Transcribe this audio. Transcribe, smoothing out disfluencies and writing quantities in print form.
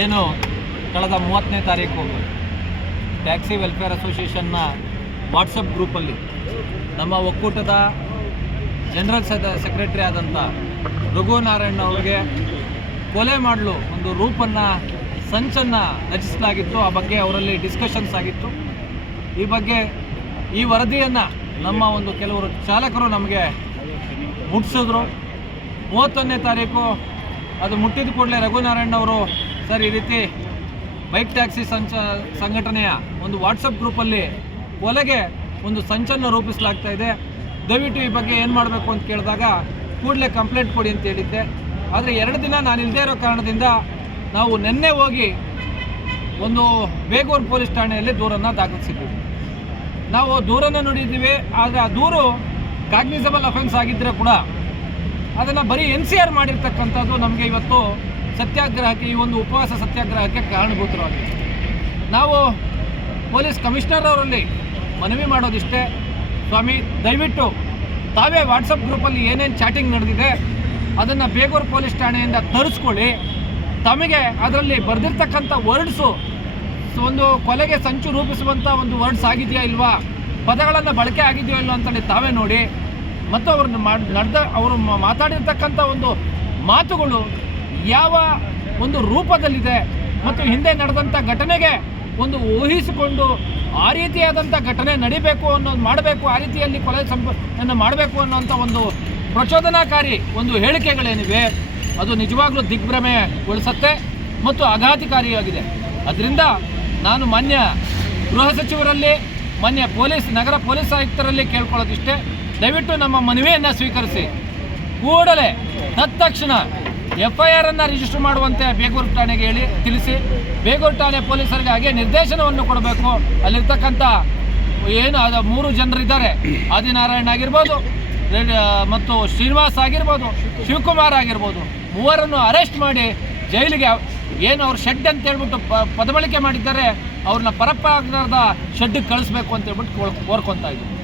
ಏನು ಕಳೆದ 30ನೇ ತಾರೀಕು ಟ್ಯಾಕ್ಸಿ ವೆಲ್ಫೇರ್ ಅಸೋಸಿಯೇಷನ್ನ ವಾಟ್ಸಪ್ ಗ್ರೂಪಲ್ಲಿ ನಮ್ಮ ಒಕ್ಕೂಟದ ಜನರಲ್ ಸೆಕ್ರೆಟರಿ ಆದಂಥ ರಘುನಾರಾಯಣ್ ಅವರಿಗೆ ಕೊಲೆ ಮಾಡಲು ಒಂದು ರೂಪನ್ನು ಸಂಚನ್ನು ರಚಿಸಲಾಗಿತ್ತು. ಆ ಬಗ್ಗೆ ಅವರಲ್ಲಿ ಡಿಸ್ಕಷನ್ಸ್ ಆಗಿತ್ತು. ಈ ಬಗ್ಗೆ ಈ ವರದಿಯನ್ನು ನಮ್ಮ ಒಂದು ಕೆಲವರು ಚಾಲಕರು ನಮಗೆ ಮುಟ್ಟಿಸಿದ್ರು. 31ನೇ ತಾರೀಕು ಅದು ಮುಟ್ಟಿದ ಕೂಡಲೇ ರಘುನಾರಾಯಣ್ ಅವರು ಸರ್ ಈ ರೀತಿ ಬೈಕ್ ಟ್ಯಾಕ್ಸಿ ಸಂಘಟನೆಯ ಒಂದು ವಾಟ್ಸಪ್ ಗ್ರೂಪಲ್ಲಿ ಕೊಲೆಗೆ ಒಂದು ಸಂಚನ್ನು ರೂಪಿಸಲಾಗ್ತಾ ಇದೆ, ದಯವಿಟ್ಟು ಈ ಬಗ್ಗೆ ಏನು ಮಾಡಬೇಕು ಅಂತ ಕೇಳಿದಾಗ ಕೂಡಲೇ ಕಂಪ್ಲೇಂಟ್ ಕೊಡಿ ಅಂತ ಹೇಳಿದ್ದೆ. ಆದರೆ 2 ದಿನ ನಾನು ಇಲ್ಲದೇ ಇರೋ ಕಾರಣದಿಂದ ನಾವು ನಿನ್ನೆ ಹೋಗಿ ಒಂದು ಬೇಗೂರು ಪೊಲೀಸ್ ಠಾಣೆಯಲ್ಲಿ ದೂರನ್ನು ದಾಖಲಿಸಿದ್ದೀವಿ. ನಾವು ದೂರನ್ನು ನೋಡಿದ್ದೀವಿ. ಆದರೆ ಆ ದೂರು ಕಾಗ್ನಿಸಬಲ್ ಅಫೆನ್ಸ್ ಆಗಿದ್ದರೆ ಕೂಡ ಅದನ್ನು ಬರೀ NCR ಮಾಡಿರ್ತಕ್ಕಂಥದ್ದು ನಮಗೆ ಇವತ್ತು ಸತ್ಯಾಗ್ರಹಕ್ಕೆ, ಈ ಒಂದು ಉಪವಾಸ ಸತ್ಯಾಗ್ರಹಕ್ಕೆ ಕಾರಣಭೂತರಾಗಿದೆ. ನಾವು ಪೊಲೀಸ್ ಕಮಿಷನರ್ ಅವರಲ್ಲಿ ಮನವಿ ಮಾಡೋದಿಷ್ಟೇ, ಸ್ವಾಮಿ ದಯವಿಟ್ಟು ತಾವೇ ವಾಟ್ಸಪ್ ಗ್ರೂಪಲ್ಲಿ ಏನೇನು ಚಾಟಿಂಗ್ ನಡೆದಿದೆ ಅದನ್ನು ಬೇಗೂರು ಪೊಲೀಸ್ ಠಾಣೆಯಿಂದ ತರಿಸ್ಕೊಳ್ಳಿ. ತಮಗೆ ಅದರಲ್ಲಿ ಬರೆದಿರ್ತಕ್ಕಂಥ ವರ್ಡ್ಸು ಒಂದು ಕೊಲೆಗೆ ಸಂಚು ರೂಪಿಸುವಂಥ ಒಂದು ವರ್ಡ್ಸ್ ಆಗಿದೆಯಾ ಇಲ್ವಾ, ಪದಗಳನ್ನು ಬಳಕೆ ಆಗಿದೆಯೋ ಇಲ್ವಾ ಅಂತೇಳಿ ತಾವೇ ನೋಡಿ. ಮತ್ತು ಅವರು ಮಾತಾಡಿರ್ತಕ್ಕಂಥ ಒಂದು ಮಾತುಗಳು ಯಾವ ಒಂದು ರೂಪದಲ್ಲಿದೆ ಮತ್ತು ಹಿಂದೆ ನಡೆದಂಥ ಘಟನೆಗೆ ಒಂದು ಊಹಿಸಿಕೊಂಡು ಆ ರೀತಿಯಾದಂಥ ಘಟನೆ ನಡಿಬೇಕು ಅನ್ನೋದು ಮಾಡಬೇಕು, ಆ ರೀತಿಯಲ್ಲಿ ಕೊಲೆ ಮಾಡಬೇಕು ಅನ್ನೋಂಥ ಒಂದು ಪ್ರಚೋದನಾಕಾರಿ ಒಂದು ಹೇಳಿಕೆಗಳೇನಿವೆ ಅದು ನಿಜವಾಗ್ಲೂ ದಿಗ್ಭ್ರಮೆಗೊಳಿಸುತ್ತೆ ಮತ್ತು ಆಘಾತಕಾರಿಯಾಗಿದೆ. ಅದರಿಂದ ನಾನು ಮಾನ್ಯ ಗೃಹ ಸಚಿವರಲ್ಲಿ, ಮಾನ್ಯ ನಗರ ಪೊಲೀಸ್ ಆಯುಕ್ತರಲ್ಲಿ ಕೇಳ್ಕೊಳ್ಳೋದಿಷ್ಟೇ, ದಯವಿಟ್ಟು ನಮ್ಮ ಮನವಿಯನ್ನು ಸ್ವೀಕರಿಸಿ ಕೂಡಲೇ ತತ್ಕ್ಷಣ FIR ಅನ್ನು ರಿಜಿಸ್ಟರ್ ಮಾಡುವಂತೆ ಬೇಗೂರು ಠಾಣೆಗೆ ತಿಳಿಸಿ, ಬೇಗೂರು ಠಾಣೆ ಪೊಲೀಸರಿಗೆ ಹಾಗೆ ನಿರ್ದೇಶನವನ್ನು ಕೊಡಬೇಕು. ಅಲ್ಲಿರ್ತಕ್ಕಂಥ ಏನು ಅದು 3 ಜನರಿದ್ದಾರೆ, ಆದಿನಾರಾಯಣ್ ಆಗಿರ್ಬೋದು ಮತ್ತು ಶ್ರೀನಿವಾಸ್ ಆಗಿರ್ಬೋದು, ಶಿವಕುಮಾರ್ ಆಗಿರ್ಬೋದು, 3ರನ್ನು ಅರೆಸ್ಟ್ ಮಾಡಿ ಜೈಲಿಗೆ ಏನು ಅವ್ರು ಶೆಡ್ ಅಂತ ಹೇಳ್ಬಿಟ್ಟು ಪದಬಳಕೆ ಮಾಡಿದ್ದಾರೆ ಅವ್ರನ್ನ ಪರಪ್ಪನಗರದ ಶೆಡ್ಗೆ ಕಳಿಸ್ಬೇಕು ಅಂತ ಹೇಳ್ಬಿಟ್ಟು ಕೋರ್ಕೊತಾ ಇದ್ದೀವಿ.